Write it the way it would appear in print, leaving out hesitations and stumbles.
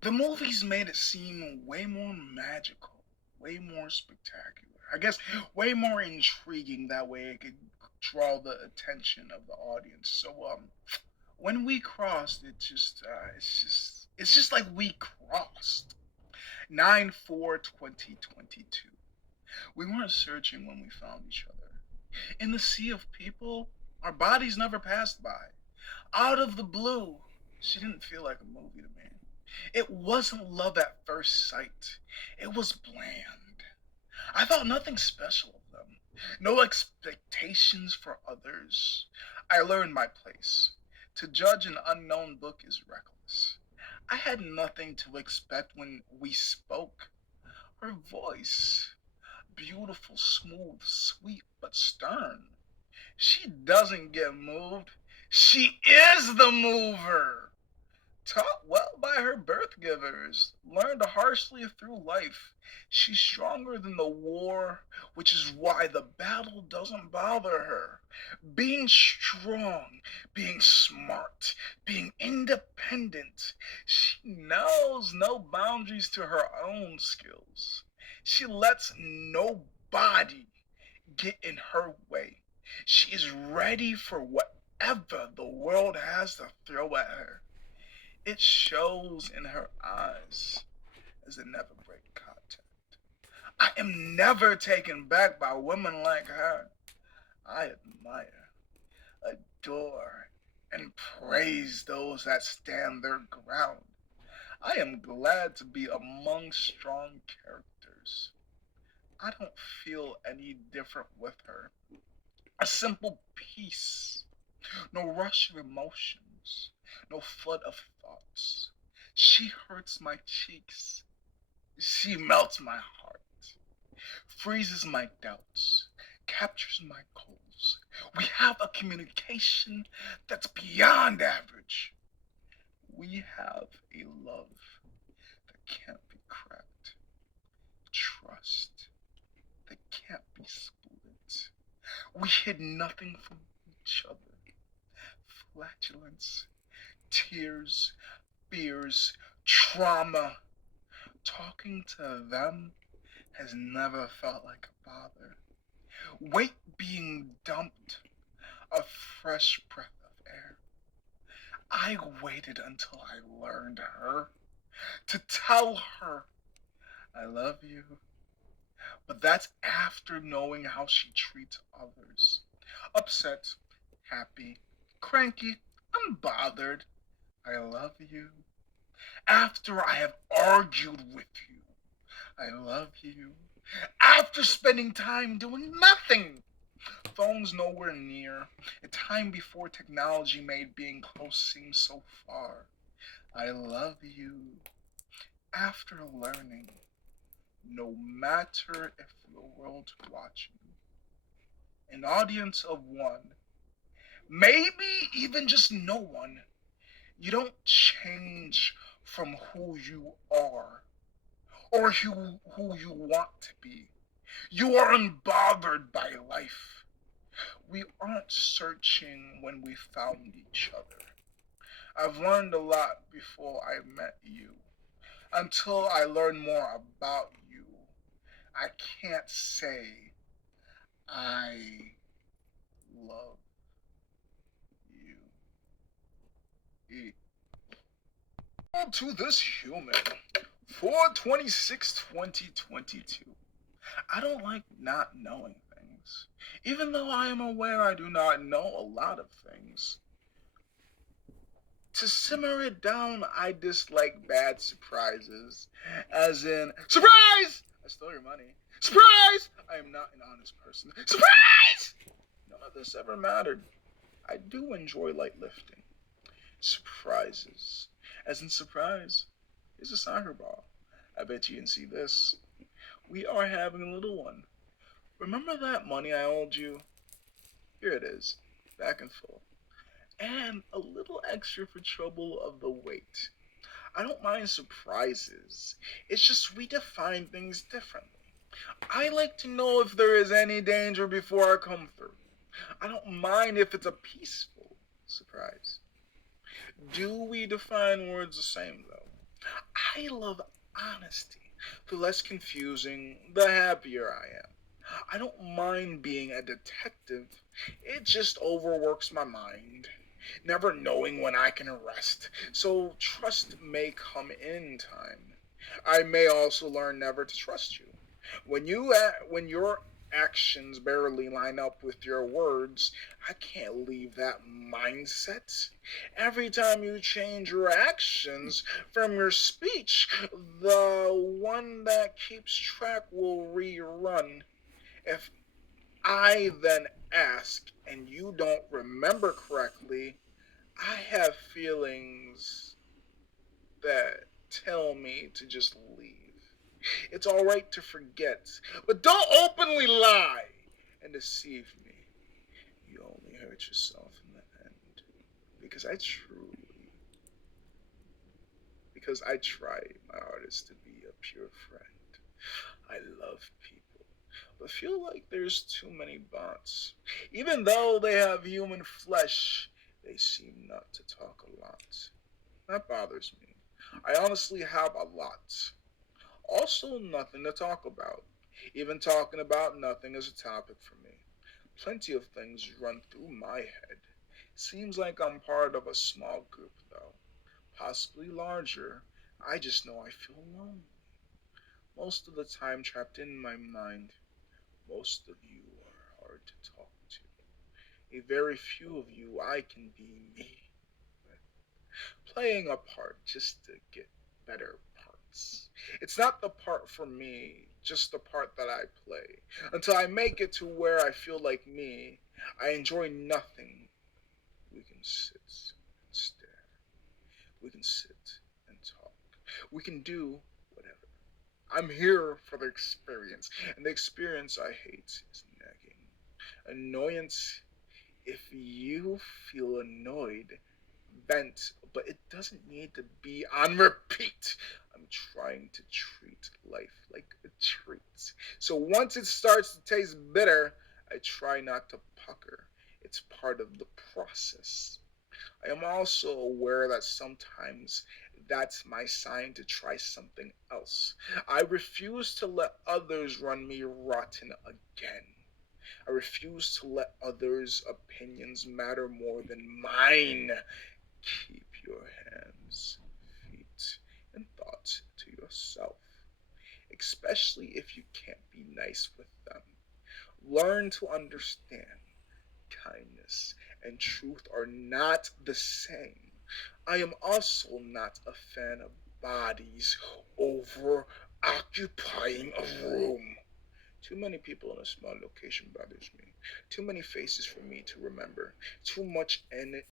The movies made it seem way more magical, way more spectacular. I guess way more intriguing. That way, it could draw the attention of the audience. So, when we crossed, it's just like we crossed 9/4/2022. We weren't searching when we found each other. In the sea of people, our bodies never passed by. Out of the blue, she didn't feel like a movie to me. It wasn't love at first sight. It was bland. I thought nothing special of them. No expectations for others. I learned my place. To judge an unknown book is reckless. I had nothing to expect when we spoke. Her voice, beautiful, smooth, sweet, but stern. She doesn't get moved. She is the mover. Taught well by her birth givers, learned harshly through life. She's stronger than the war, which is why the battle doesn't bother her. Being strong, being smart, being independent. She knows no boundaries to her own skills. She lets nobody get in her way. She is ready for whatever the world has to throw at her. It shows in her eyes as a never break content. I am never taken back by women like her. I admire, adore, and praise those that stand their ground. I am glad to be among strong characters. I don't feel any different with her. A simple peace, no rush of emotions, no flood of thoughts. She hurts my cheeks. She melts my heart, freezes my doubts, captures my goals. We have a communication that's beyond average. We have a love that can't be cracked, trust that can't be split. We hid nothing from each other. Flatulence, tears, fears, trauma. Talking to them has never felt like a bother. Weight being dumped, a fresh breath of air. I waited until I learned her to tell her I love you. But that's after knowing how she treats others. Upset, happy, cranky, unbothered. I love you. After I have argued with you, I love you. After spending time doing nothing, phones nowhere near, a time before technology made being close seem so far. I love you. After learning, no matter if the world's watching, an audience of one, maybe even just no one, you don't change from who you are or who you want to be. You are unbothered by life. We aren't searching when we found each other. I've learned a lot before I met you. Until I learn more about you, I can't say I love you. To this human, 4/26/2022. I don't like not knowing things. Even though I am aware I do not know a lot of things. To simmer it down, I dislike bad surprises. As in, surprise! I stole your money. Surprise! I am not an honest person. Surprise! None of this ever mattered. I do enjoy light lifting. Surprises. As in, surprise is a soccer ball. I bet you can see this. We are having a little one. Remember that money I owed you? Here it is, back in full. And a little extra for trouble of the wait. I don't mind surprises. It's just we define things differently. I like to know if there is any danger before I come through. I don't mind if it's a peaceful surprise. Do we define words the same though? I love honesty. The less confusing, the happier I am. I don't mind being a detective. It just overworks my mind, never knowing when I can rest. So trust may come in time. I may also learn never to trust you. When your actions barely line up with your words, I can't leave that mindset. Every time you change your actions from your speech, the one that keeps track will rerun. If I then ask and you don't remember correctly, I have feelings that tell me to just leave. It's alright to forget, but don't openly lie and deceive me. You only hurt yourself in the end. Because I truly, because I try my hardest to be a pure friend. I love people, but feel like there's too many bots. Even though they have human flesh, they seem not to talk a lot. That bothers me. I honestly have a lot. Also, nothing to talk about. Even talking about nothing is a topic for me. Plenty of things run through my head. Seems like I'm part of a small group, though. Possibly larger. I just know I feel alone. Most of the time trapped in my mind. Most of you are hard to talk to. A very few of you I can be me. Playing a part just to get better parts. It's not the part for me, just the part that I play. Until I make it to where I feel like me, I enjoy nothing. We can sit and stare. We can sit and talk. We can do whatever. I'm here for the experience, and the experience I hate is nagging. Annoyance. If you feel annoyed, vent, but it doesn't need to be on repeat. I'm trying to treat life like a treat. So once it starts to taste bitter, I try not to pucker. It's part of the process. I am also aware that sometimes that's my sign to try something else. I refuse to let others run me rotten again. I refuse to let others' opinions matter more than mine. Keep your hands, feet, and thoughts to yourself, especially if you can't be nice with them. Learn to understand kindness and truth are not the same. I am also not a fan of bodies over occupying a room. Too many people in a small location bothers me. Too many faces for me to remember. Too much